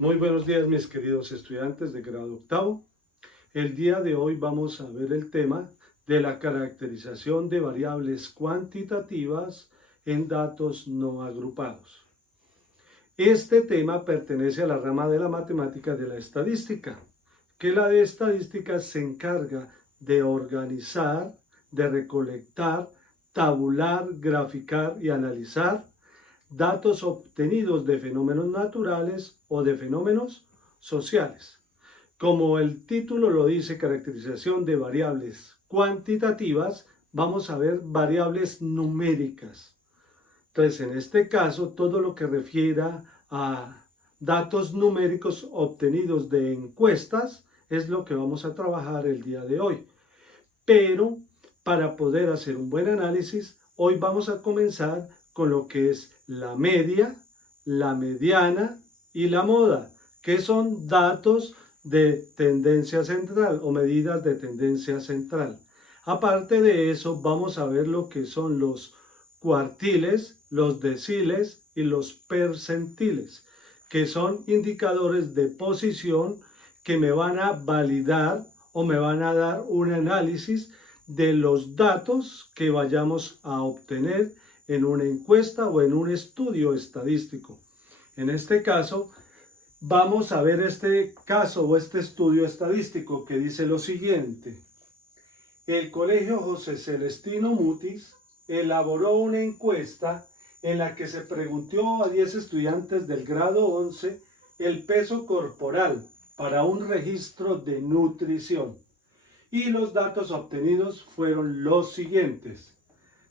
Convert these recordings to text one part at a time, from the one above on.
Muy buenos días, mis queridos estudiantes de grado octavo. El día de hoy vamos a ver el tema de la caracterización de variables cuantitativas en datos no agrupados. Este tema pertenece a la rama de la matemática de la estadística, que la de estadística se encarga de organizar, de recolectar, tabular, graficar y analizar datos obtenidos de fenómenos naturales o de fenómenos sociales. Como el título lo dice, caracterización de variables cuantitativas, vamos a ver variables numéricas. Entonces, en este caso, todo lo que refiera a datos numéricos obtenidos de encuestas es lo que vamos a trabajar el día de hoy. Pero para poder hacer un buen análisis, hoy vamos a comenzar con lo que es la media, la mediana y la moda, que son datos de tendencia central o medidas de tendencia central. Aparte de eso, vamos a ver lo que son los cuartiles, los deciles y los percentiles, que son indicadores de posición que me van a validar o me van a dar un análisis de los datos que vayamos a obtener en una encuesta o en un estudio estadístico. En este caso, vamos a ver este caso o este estudio estadístico que dice lo siguiente. El Colegio José Celestino Mutis elaboró una encuesta en la que se preguntó a 10 estudiantes del grado 11 el peso corporal para un registro de nutrición. Y los datos obtenidos fueron los siguientes: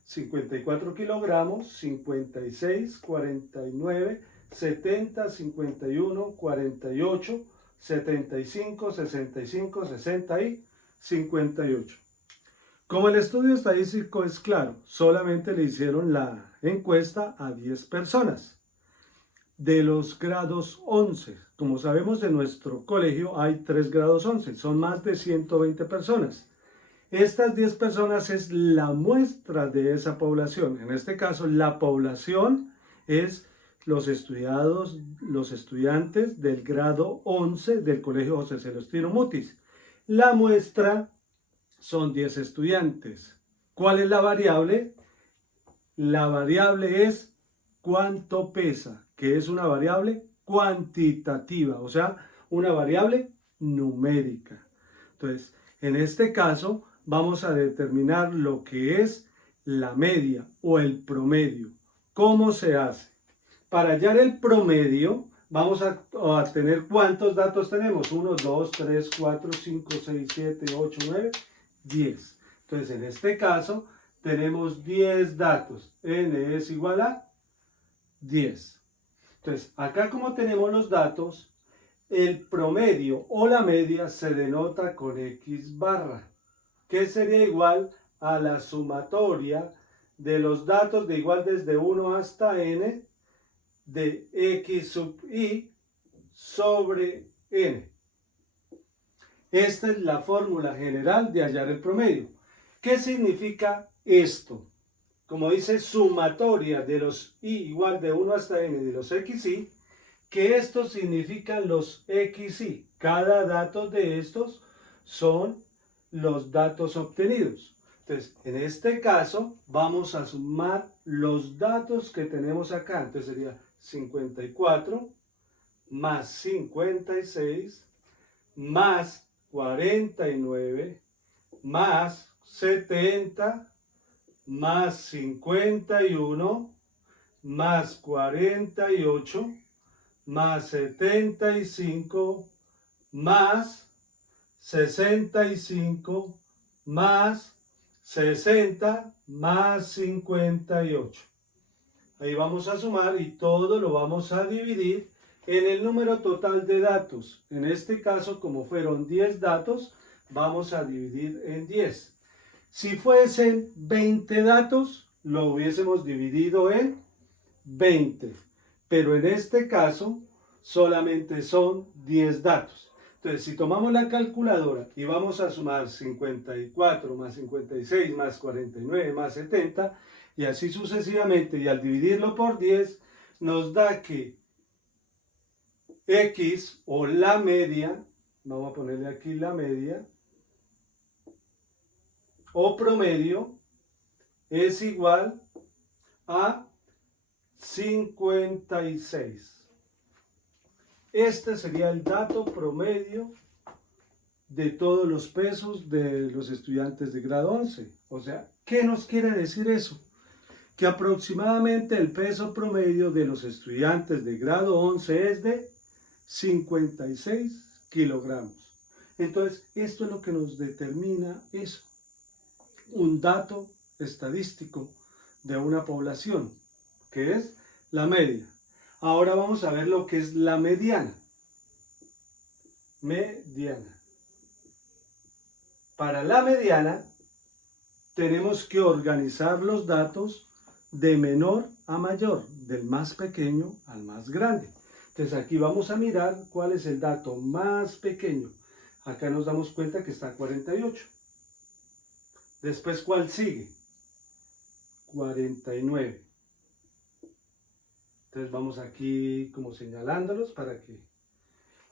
54 kilogramos, 56, 49, 70, 51, 48, 75, 65, 60 y 58. Como el estudio estadístico es claro, solamente le hicieron la encuesta a 10 personas de los grados 11. Como sabemos, en nuestro colegio hay 3 grados 11, son más de 120 personas. Estas 10 personas es la muestra de esa población. En este caso, la población es los estudiantes del grado 11 del Colegio José Celestino Mutis. La muestra son 10 estudiantes. ¿Cuál es la variable? La variable es cuánto pesa, que es una variable cuantitativa, o sea, una variable numérica. Entonces, en este caso, vamos a determinar lo que es la media o el promedio. ¿Cómo se hace? Para hallar el promedio, vamos a tener ¿cuántos datos tenemos? 1, 2, 3, 4, 5, 6, 7, 8, 9, 10. Entonces, en este caso, tenemos 10 datos. N es igual a 10. Entonces, acá como tenemos los datos, el promedio o la media se denota con X barra, que sería igual a la sumatoria de los datos de igual desde 1 hasta n de X sub I sobre n. Esta es la fórmula general de hallar el promedio. ¿Qué significa esto? Como dice sumatoria de los i igual de 1 hasta n de los xi, que estos significan los xi. Cada dato de estos son los datos obtenidos. Entonces, en este caso, vamos a sumar los datos que tenemos acá. Entonces sería 54 más 56 más 49 más 70 más 51 más 48 más 75 más 65 más 60 más 58. Ahí vamos a sumar y todo lo vamos a dividir en el número total de datos. En este caso, como fueron 10 datos, vamos a dividir en 10. Si fuesen 20 datos, lo hubiésemos dividido en 20. Pero en este caso, solamente son 10 datos. Entonces, si tomamos la calculadora y vamos a sumar 54 más 56 más 49 más 70, y así sucesivamente, y al dividirlo por 10, nos da que X o la media, vamos a ponerle aquí la media, o promedio, es igual a 56. Este sería el dato promedio de todos los pesos de los estudiantes de grado 11. O sea, ¿qué nos quiere decir eso? Que aproximadamente el peso promedio de los estudiantes de grado 11 es de 56 kilogramos. Entonces, esto es lo que nos determina eso, un dato estadístico de una población, que es la media. Ahora vamos a ver lo que es la mediana. Mediana. Para la mediana, tenemos que organizar los datos de menor a mayor, del más pequeño al más grande. Entonces aquí vamos a mirar cuál es el dato más pequeño. Acá nos damos cuenta que está 48. Después, ¿cuál sigue? 49. Entonces vamos aquí como señalándolos para que...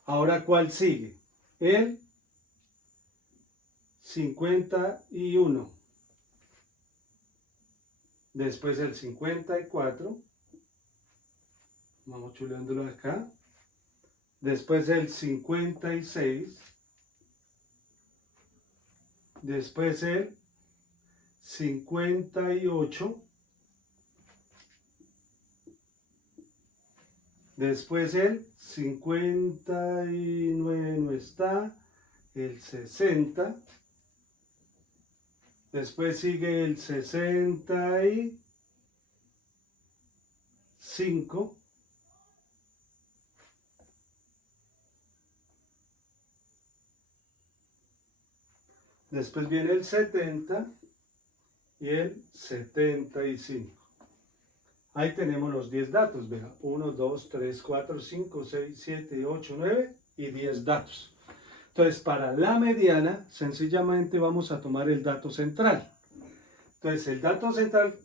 Ahora, ¿cuál sigue? El 51. Después el 54. Vamos chuleándolo acá. Después el 56. Después el 58. Después el 59 no está. El 60. Después sigue el 65. Después viene el 70 y el 75. Ahí tenemos los 10 datos, vean, 1, 2, 3, 4, 5, 6, 7, 8, 9 y 10 datos. Entonces, para la mediana, sencillamente vamos a tomar el dato central. Entonces, el dato central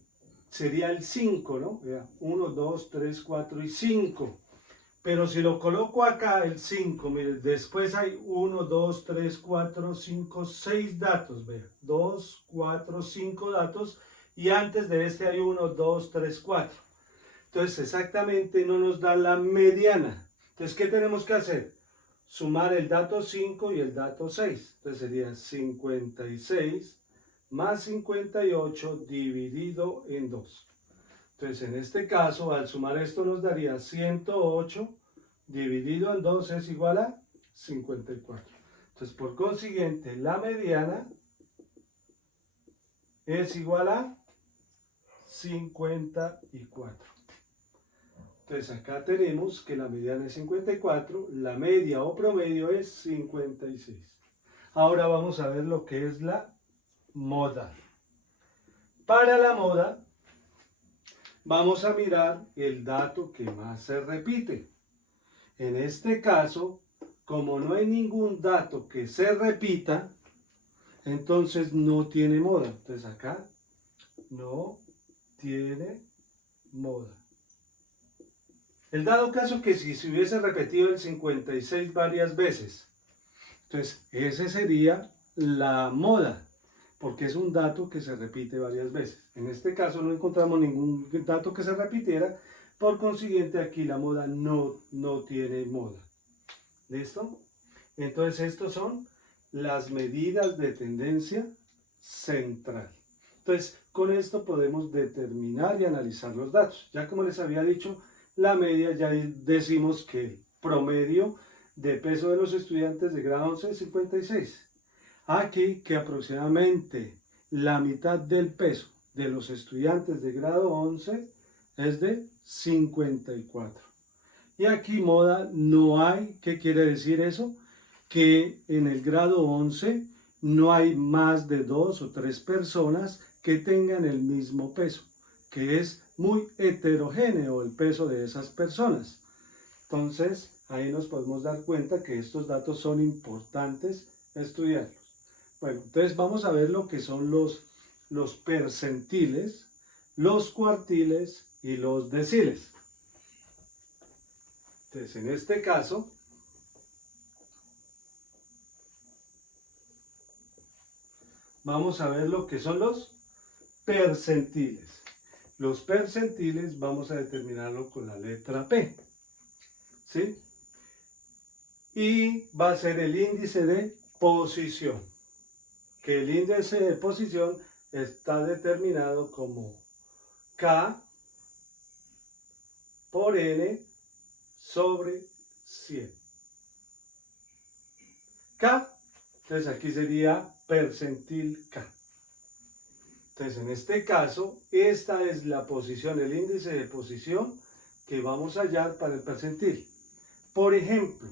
sería el 5, ¿no? Vean, 1, 2, 3, 4 y 5. Pero si lo coloco acá, el 5, miren, después hay 1, 2, 3, 4, 5, 6 datos, vean, 2, 4, 5 datos, y antes de este hay 1, 2, 3, 4. Entonces, exactamente no nos da la mediana. Entonces, ¿qué tenemos que hacer? Sumar el dato 5 y el dato 6. Entonces, sería 56 más 58 dividido en 2. Entonces, en este caso, al sumar esto nos daría 108 dividido en 2 es igual a 54. Entonces, por consiguiente, la mediana es igual a 54. Entonces, acá tenemos que la mediana es 54, la media o promedio es 56. Ahora vamos a ver lo que es la moda. Para la moda, vamos a mirar el dato que más se repite. En este caso, como no hay ningún dato que se repita, entonces no tiene moda. Entonces acá no tiene moda. El dado caso que si se hubiese repetido el 56 varias veces, entonces ese sería la moda, porque es un dato que se repite varias veces. En este caso no encontramos ningún dato que se repitiera, por consiguiente aquí la moda no tiene moda. ¿Listo? Entonces estos son las medidas de tendencia central. Entonces con esto podemos determinar y analizar los datos. Ya como les había dicho, la media ya decimos que el promedio de peso de los estudiantes de grado 11 es 56. Aquí que aproximadamente la mitad del peso de los estudiantes de grado 11 es de 54. Y aquí moda no hay. ¿Qué quiere decir eso? Que en el grado 11 no hay más de 2 o 3 personas que tengan el mismo peso, que es muy heterogéneo el peso de esas personas. Entonces, ahí nos podemos dar cuenta que estos datos son importantes estudiarlos. Bueno, entonces vamos a ver lo que son los percentiles, los cuartiles y los deciles. Entonces, en este caso, vamos a ver lo que son los percentiles. Los percentiles vamos a determinarlo con la letra P, ¿sí? Y va a ser el índice de posición, que el índice de posición está determinado como K por N sobre 100. K, entonces aquí sería percentil K. Entonces en este caso, esta es la posición, el índice de posición que vamos a hallar para el percentil. Por ejemplo,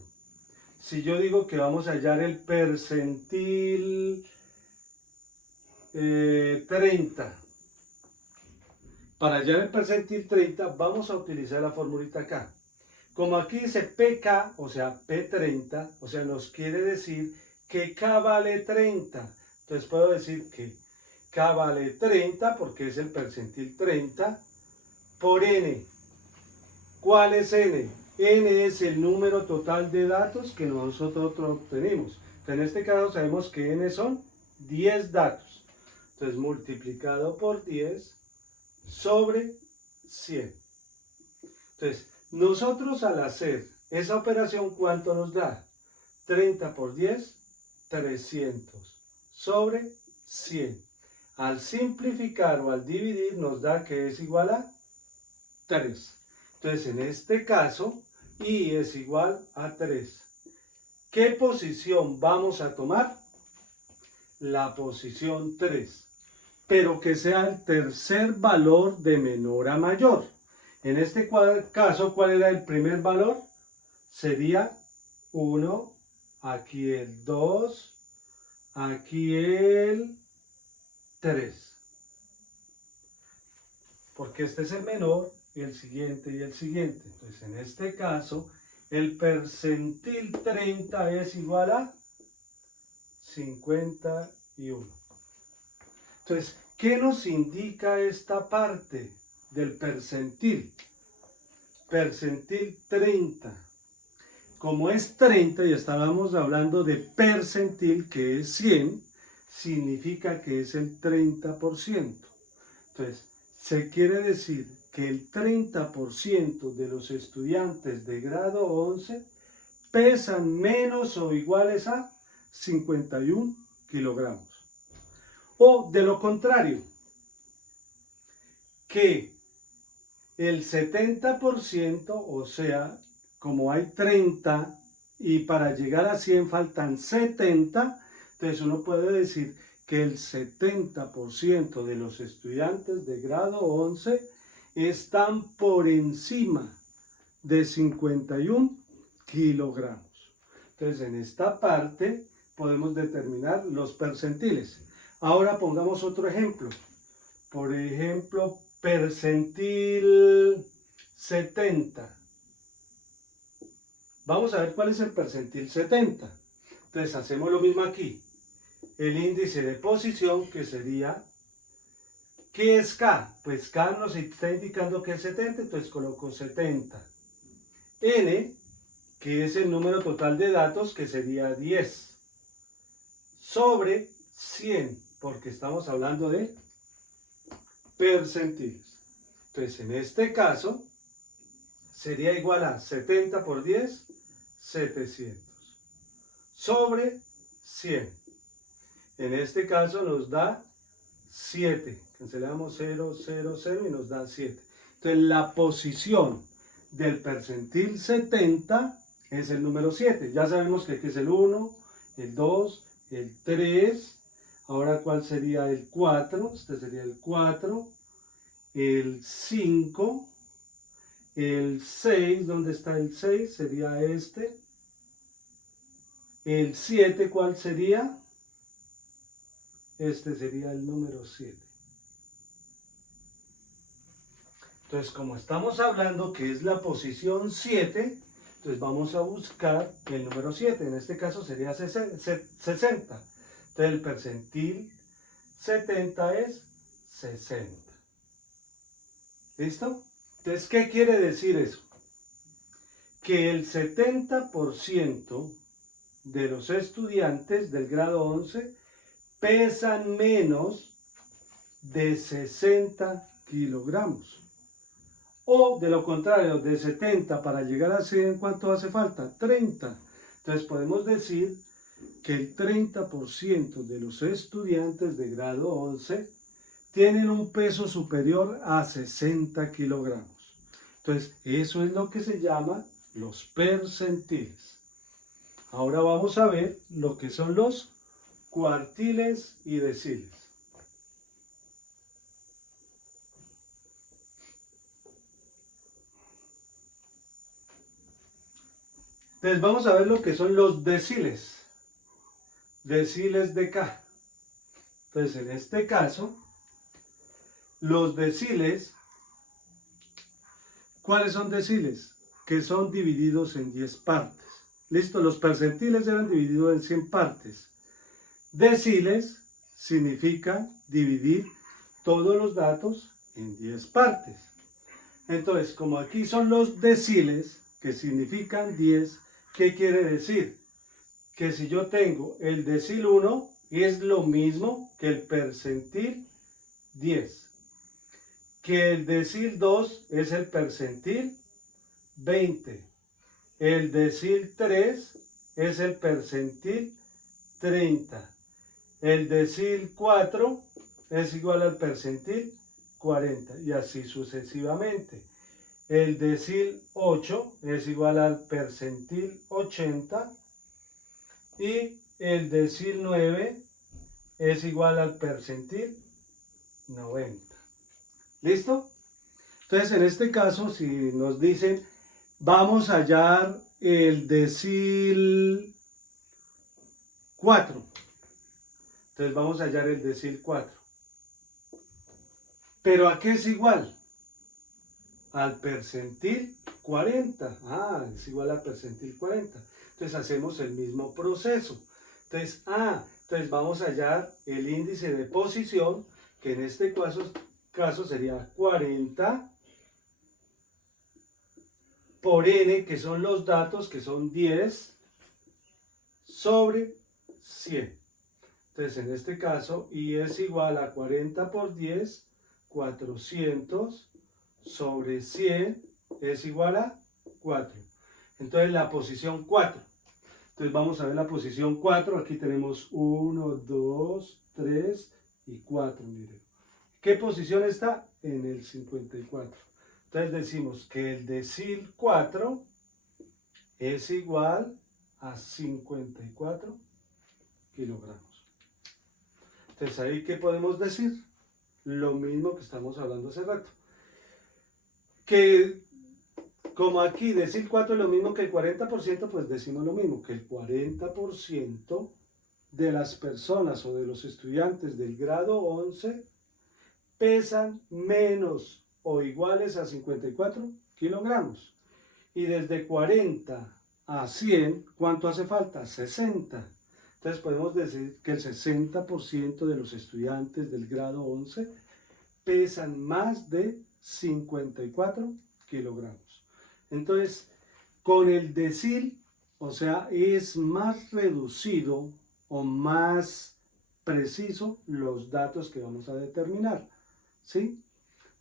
si yo digo que vamos a hallar el percentil 30, para hallar el percentil 30 vamos a utilizar la formulita K. Como aquí dice PK, o sea P30, o sea nos quiere decir que K vale 30. Entonces puedo decir que K vale 30 porque es el percentil 30 por N. ¿Cuál es N? N es el número total de datos que nosotros obtenemos. En este caso sabemos que N son 10 datos. Entonces multiplicado por 10 sobre 100. Entonces nosotros al hacer esa operación, ¿cuánto nos da? 30 por 10, 300 sobre 100. Al simplificar o al dividir nos da que es igual a 3. Entonces en este caso, I es igual a 3. ¿Qué posición vamos a tomar? La posición 3. Pero que sea el tercer valor de menor a mayor. En este caso, ¿cuál era el primer valor? Sería 1, aquí el 2, aquí el 3. Porque este es el menor, y el siguiente y el siguiente. Entonces, en este caso, el percentil 30 es igual a 51. Entonces, ¿qué nos indica esta parte del percentil? Percentil 30. Como es 30 y estábamos hablando de percentil, que es 100, significa que es el 30%. Entonces, se quiere decir que el 30% de los estudiantes de grado 11 pesan menos o iguales a 51 kilogramos. O de lo contrario, que el 70%, o sea, como hay 30 y para llegar a 100 faltan 70, entonces uno puede decir que el 70% de los estudiantes de grado 11 están por encima de 51 kilogramos. Entonces en esta parte podemos determinar los percentiles. Ahora pongamos otro ejemplo. Por ejemplo, percentil 70. Vamos a ver cuál es el percentil 70. Entonces hacemos lo mismo aquí. El índice de posición, que sería, ¿qué es K? Pues K nos está indicando que es 70, entonces coloco 70. N, que es el número total de datos, que sería 10. Sobre 100, porque estamos hablando de percentiles. Entonces, en este caso, sería igual a 70 por 10, 700. Sobre 100. En este caso nos da 7. Cancelamos 0, 0, 0 y nos da 7. Entonces, la posición del percentil 70 es el número 7. Ya sabemos que aquí es el 1, el 2, el 3. Ahora, ¿cuál sería el 4? Este sería el 4. El 5. El 6. ¿Dónde está el 6? Sería este. El 7, ¿cuál sería? Este sería el número 7. Entonces, como estamos hablando que es la posición 7, entonces vamos a buscar el número 7. En este caso sería 60. Entonces, el percentil 70 es 60. ¿Listo? Entonces, ¿qué quiere decir eso? que el 70% de los estudiantes del grado 11 pesan menos de 60 kilogramos. O de lo contrario, de 70 para llegar a 100, ¿cuánto hace falta? 30. Entonces podemos decir que el 30% de los estudiantes de grado 11 tienen un peso superior a 60 kilogramos. Entonces, eso es lo que se llama los percentiles. Ahora vamos a ver lo que son los cuartiles y deciles. Entonces vamos a ver lo que son los deciles. Deciles de K. Entonces en este caso, los deciles, ¿cuáles son deciles? Que son divididos en 10 partes. Listo, los percentiles eran divididos en 100 partes. Deciles significa dividir todos los datos en 10 partes. Entonces, como aquí son los deciles, que significan 10, ¿qué quiere decir? Que si yo tengo el decil 1, es lo mismo que el percentil 10. Que el decil 2 es el percentil 20. El decil 3 es el percentil 30. El decil 4 es igual al percentil 40 y así sucesivamente. El decil 8 es igual al percentil 80 y el decil 9 es igual al percentil 90. ¿Listo? Entonces, en este caso, si nos dicen, vamos a hallar el decil 4. Entonces, vamos a hallar el decil 4. ¿Pero a qué es igual? Al percentil 40. Ah, es igual al percentil 40. Entonces, hacemos el mismo proceso. Entonces, vamos a hallar el índice de posición, que en este caso sería 40 por n, que son los datos, que son 10 sobre 100. Entonces, en este caso, y es igual a 40 por 10, 400 sobre 100 es igual a 4. Entonces, la posición 4. Entonces, vamos a ver la posición 4. Aquí tenemos 1, 2, 3 y 4. Miren. ¿Qué posición está? En el 54. Entonces decimos que el decil 4 es igual a 54 kilogramos. Entonces ahí, ¿qué podemos decir? Lo mismo que estamos hablando hace rato. Que como aquí decil 4 es lo mismo que el 40%, pues decimos lo mismo, que el 40% de las personas o de los estudiantes del grado 11 pesan menos o iguales a 54 kilogramos. Y desde 40 a 100, ¿cuánto hace falta? 60. Entonces podemos decir que el 60% de los estudiantes del grado 11 pesan más de 54 kilogramos. Entonces, con el decil, o sea, es más reducido o más preciso los datos que vamos a determinar. ¿Sí?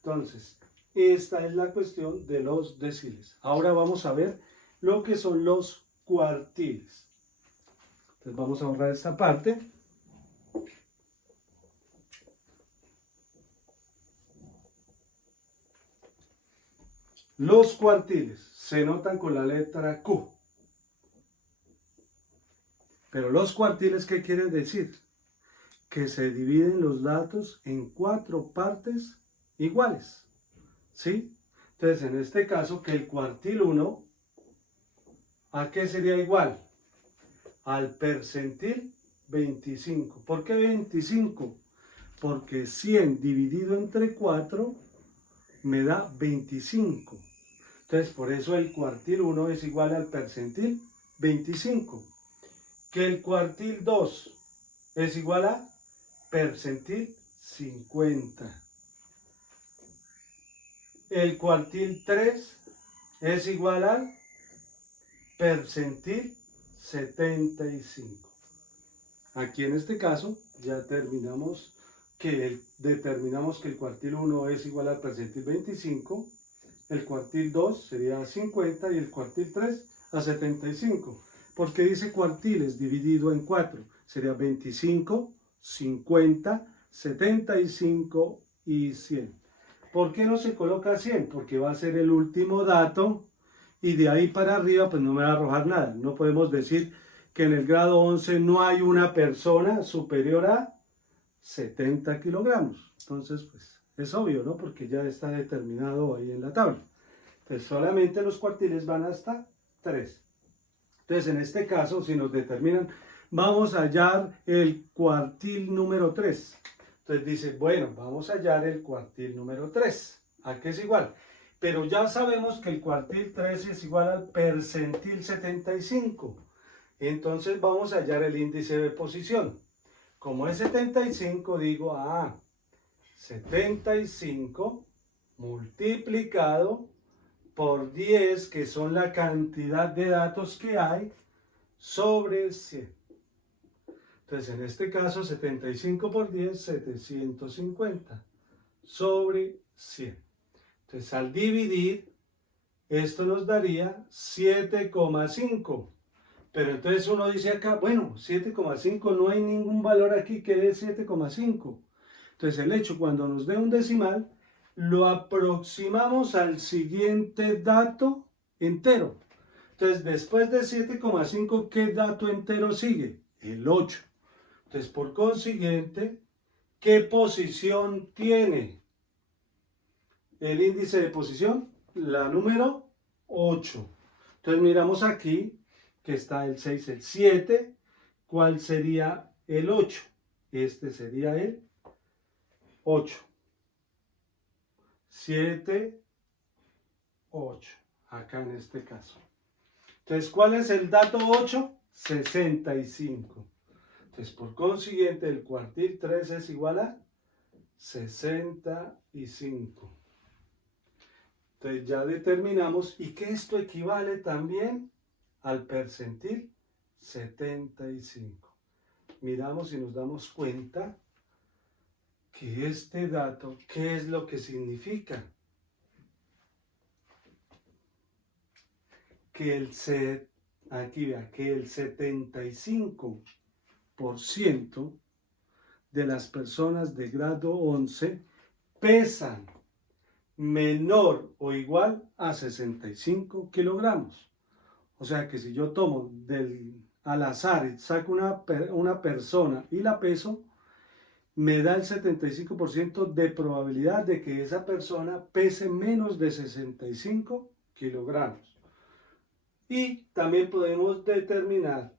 Entonces, esta es la cuestión de los deciles. Ahora vamos a ver lo que son los cuartiles. Entonces vamos a borrar esta parte. Los cuartiles se notan con la letra Q. Pero los cuartiles, ¿qué quiere decir? Que se dividen los datos en 4 partes iguales. ¿Sí? Entonces, en este caso, que el cuartil 1, ¿a qué sería igual? Al percentil 25. ¿Por qué 25? Porque 100 dividido entre 4 me da 25. Entonces, por eso el cuartil 1 es igual al percentil 25. Que el cuartil 2 es igual a percentil 50. El cuartil 3 es igual al percentil 75. Aquí en este caso ya determinamos que el cuartil 1 es igual al percentil 25, el cuartil 2 sería 50 y el cuartil 3 a 75. Porque dice cuartiles dividido en 4, sería 25, 50, 75 y 100. ¿Por qué no se coloca 100? Porque va a ser el último dato y de ahí para arriba pues no me va a arrojar nada. No podemos decir que en el grado 11 no hay una persona superior a 70 kilogramos. Entonces pues es obvio, ¿no? Porque ya está determinado ahí en la tabla. Entonces solamente los cuartiles van hasta 3. Entonces, en este caso, si nos determinan, vamos a hallar el cuartil número 3. Entonces dice, bueno, vamos a hallar el cuartil número 3. ¿A qué es igual? Pero ya sabemos que el cuartil 3 es igual al percentil 75. Entonces vamos a hallar el índice de posición. Como es 75, digo, 75 multiplicado por 10, que son la cantidad de datos que hay, sobre 100. Entonces, en este caso, 75 por 10, 750, sobre 100. Entonces, al dividir, esto nos daría 7,5. Pero entonces uno dice acá, bueno, 7,5, no hay ningún valor aquí que dé 7,5. Entonces, el hecho, cuando nos dé un decimal, lo aproximamos al siguiente dato entero. Entonces, después de 7,5, ¿qué dato entero sigue? El 8. Entonces, por consiguiente, ¿qué posición tiene el índice de posición? La número 8. Entonces, miramos aquí que está el 6, el 7. ¿Cuál sería el 8? Este sería el 8. 7, 8, acá en este caso. Entonces, ¿cuál es el dato 8? 65. Entonces, por consiguiente, el cuartil 3 es igual a 65. Entonces, ya determinamos y que esto equivale también al percentil 75. Miramos y nos damos cuenta que este dato, ¿qué es lo que significa? Que aquí vea, que el 75% de las personas de grado 11 pesan menor o igual a 65 kilogramos. O sea que si yo tomo al azar y saco una persona y la peso, me da el 75% de probabilidad de que esa persona pese menos de 65 kilogramos. Y también podemos determinar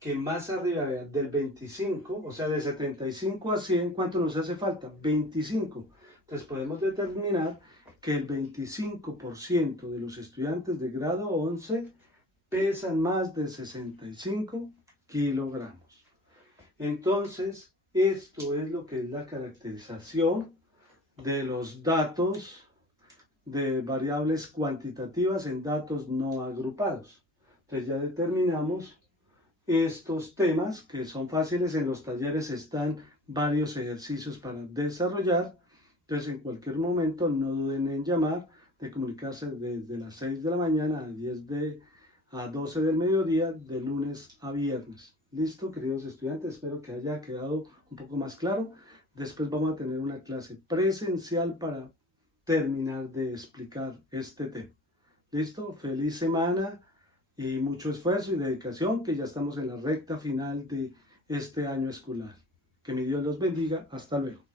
que más arriba del 25, o sea, de 75 a 100, ¿cuánto nos hace falta? 25. Entonces podemos determinar que el 25% de los estudiantes de grado 11 pesan más de 65 kilogramos. Entonces, esto es lo que es la caracterización de los datos de variables cuantitativas en datos no agrupados. Entonces ya determinamos estos temas que son fáciles. En los talleres están varios ejercicios para desarrollar. Entonces en cualquier momento no duden en llamar, de comunicarse desde las 6 de la mañana a 12 del mediodía, de lunes a viernes. ¿Listo, queridos estudiantes? Espero que haya quedado un poco más claro. Después vamos a tener una clase presencial para terminar de explicar este tema. ¿Listo? Feliz semana y mucho esfuerzo y dedicación, que ya estamos en la recta final de este año escolar. Que mi Dios los bendiga. Hasta luego.